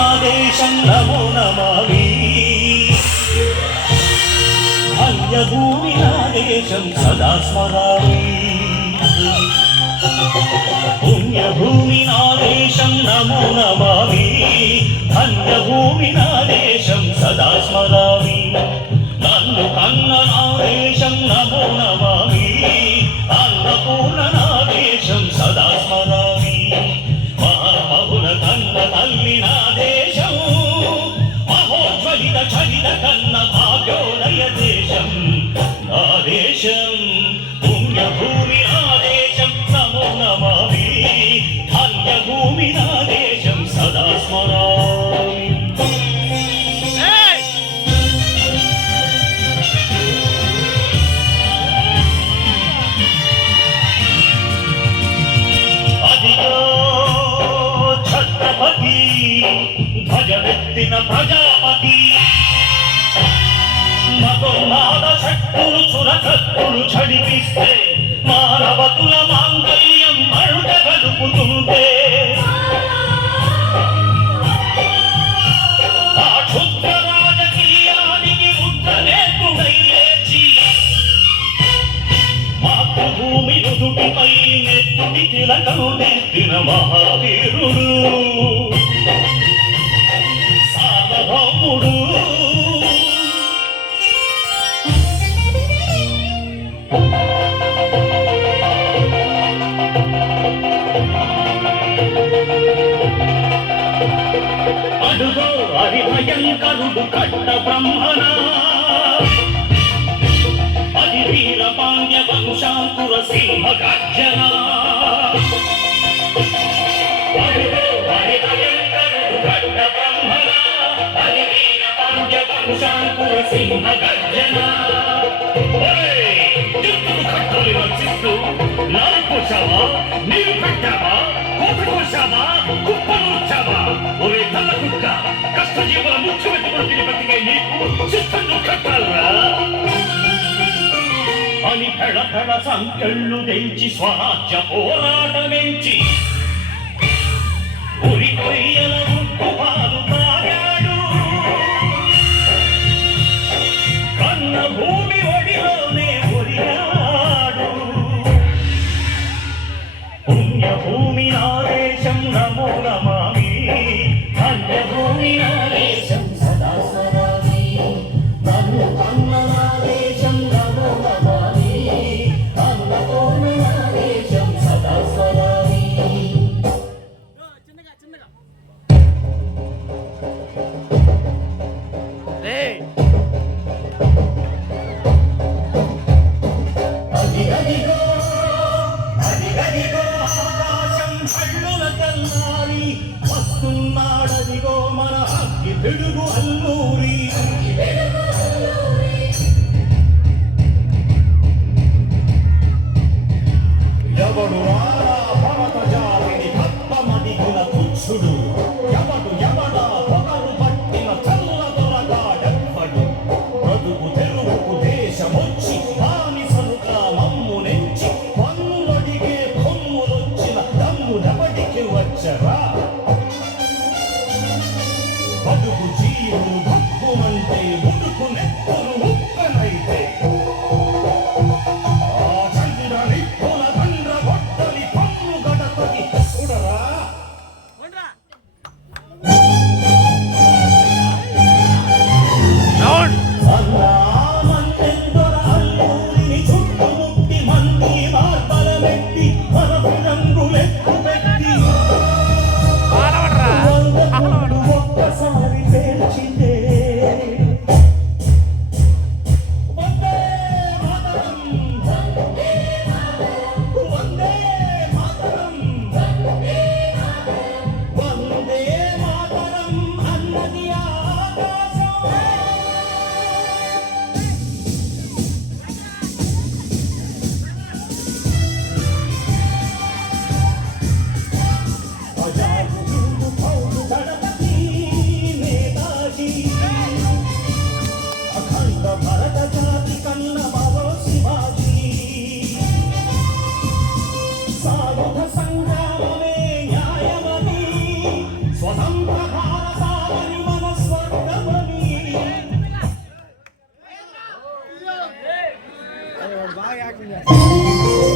ఆదేశం నమో నమామి అన్యభూమి ఆదేశం సదా స్మరామి పుణ్యభూమి ఆదేశం నమో నమామి అన్యభూమి ఆదేశం సదా స్మరామి నన్ను కన్న ఆదేశం నమో నమామి అన్నపూర్ణ ఆదేశం సదా స్మరామి మహామహుల కన్న తల్లి నాదేశం మహోజ్వలిత చలిత కన్న భాగ్యోదయ దేశం నాదేశం పుణ్యభూమి ఆదేశం నమో నమామి ధన్యభూమి నాదేశం సదా స్మరామి ధ్వజమెత్తిన ప్రజాపతి మతోన్మాద శక్తులు చురకత్తులు చడిపిస్తే మానవతుల మాంగళ్యం మరుట గడుపుతుంటే ఆ క్షుద్ర రాజకీయానికి ముద్రనేతుడై లేచి మాతృభూమి నుదుటిపై నెత్తుటి తిలకము దిద్దిన మహావీరుడు సార్వభౌముడు అడుగో హరిభయంకరుడు కట్ట బ్రహ్మణ అది వీర పాండ్య వంశాంకుర సింహ గర్జన అడుగో హరిభయంకరుడు కట్ట బ్రహ్మణ అది వీర పాండ్య వంశాంకుర సింహ గర్జన చుట్టూ కట్టలు రచిస్తూ నాలుకొచ్చావా నీరు పెట్టావా కోపకొచ్చావా కుప్పనొచ్చావా ఒరే తల్ల కుక్క కష్టజీవుల ముఖ్యమంత్రి తిని బతికే నీకు చిత్తంలో కట్టాలరా అని పెడపెడ సంకెళ్ళు తెంచి స్వరాజ్య పోరాటమెంచి ఉరి కొయ్యల ఉప్పు పాలు తాగాడు కన్న భూమి ఒడిలోనే ఒరిగాడు పుణ్యభూమి ఆదేశం నమో నమామి ధన్యభూమి ఆదేశం సదా స్మరామి నన్ను కన్న ఆదేశం నమో నమామి అన్నపూర్ణ ఆదేశం సదా స్మరామి అదిగదిగో అదిగదిగో ఆకాశం హళ్ళున కల్లారి వస్తున్నాడదిగో మన అగ్గి పిడుగు అల్లూరి ఎవడు రారా భవత జాతిని కప్పమదిగిన తుచ్చుడు ఎవడు ఎవడా పొగరు పట్టిన చల్ల దొరగాడెవ్వడు బ్రతుకు తెరువుకు దేశమొచ్చి బానిసలుగా మమ్ము నెంచి పన్నులడిగే కొమ్ములొచ్చిన దమ్మునెవడికి వచ్చరా బతుకు జీవుడు భక్కుమంటే ఉడుకు నెత్తులు ఉక్కనైతే ఒక్కసారి పేర్చిందే బాగా యాక్షన్ చేస్తాడు.